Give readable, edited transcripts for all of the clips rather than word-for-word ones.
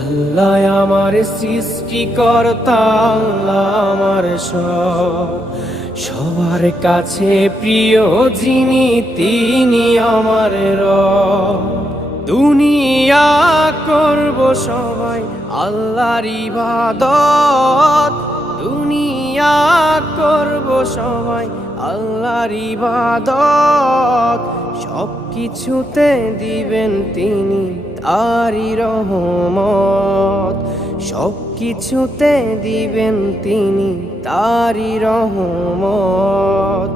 আল্লাহ আমার সৃষ্টিকর্তা, আল্লাহ আমার সবার কাছে প্রিয় যিনি তিনি আমার রব। দুনিয়া করব সবাই আল্লাহর ইবাদত, দুনিয়া করব সবাই আল্লাহর ইবাদত। সব কিছুতে দিবেন তিনি তারি রহমত, সব কিছুতে দিবেন তিনি তারি রহমত।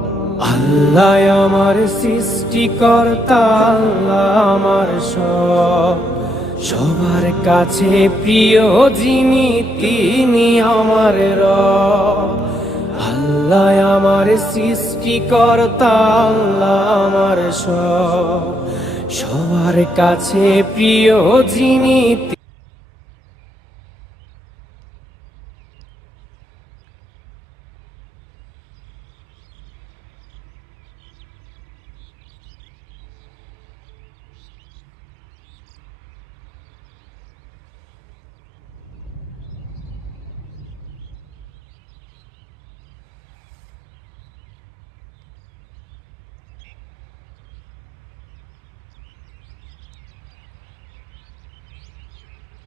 আল্লাহ আমার সৃষ্টিকর্তা, আল্লাহ আমার সবার কাছে প্রিয় যিনি তিনি আমার রব। আল্লাহ আমার সৃষ্টিকর্তা, আল্লাহ আমার সবার কাছে প্রিয় যিনি